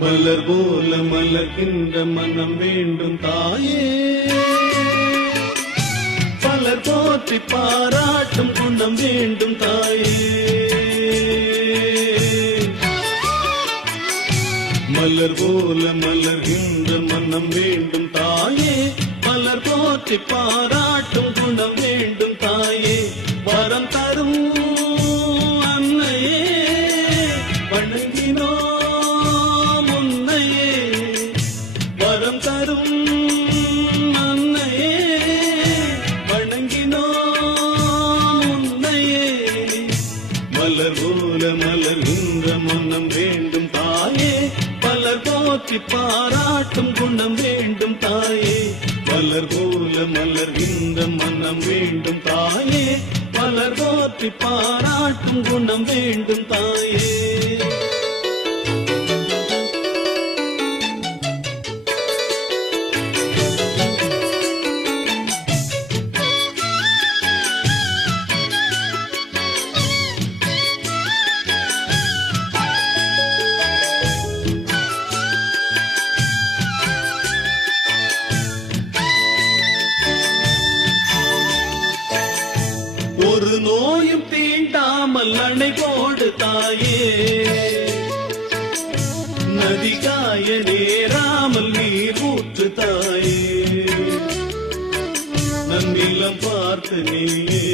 மலர் போல மலர்கின்ற மனம் வேண்டும் தாயே, பலர் போற்றி பாராட்டும் குணம் வேண்டும் தாயே. மலர் போல மலர்கின்ற மனம் வேண்டும் தாயே, பலர் போற்றி பாராட்டும் குணம் வேண்டும் தாயே. வரம் தரும் அன்னையே வணங்கினோம் உன்னையே, வரம் தரும் அன்னையே வணங்கினோம் உன்னையே. மலர் போல மலர்கின்ற மனம் வேண்டும் தாயே, பலர் போற்றி பாராட்டும் குணம் வேண்டும் தாயே. மலர் போல மலர்கின்ற மனம் வேண்டும் தாயே, பலர் போற்றி பாராட்டும் குணம் வேண்டும் தாயே. ஒரு நோயும் தீண்டாமல் அணை போடு தாயே, நதி காய நேராமல் நீர் ஊற்று தாயே. நன்னிலம் பார்த்து நீயே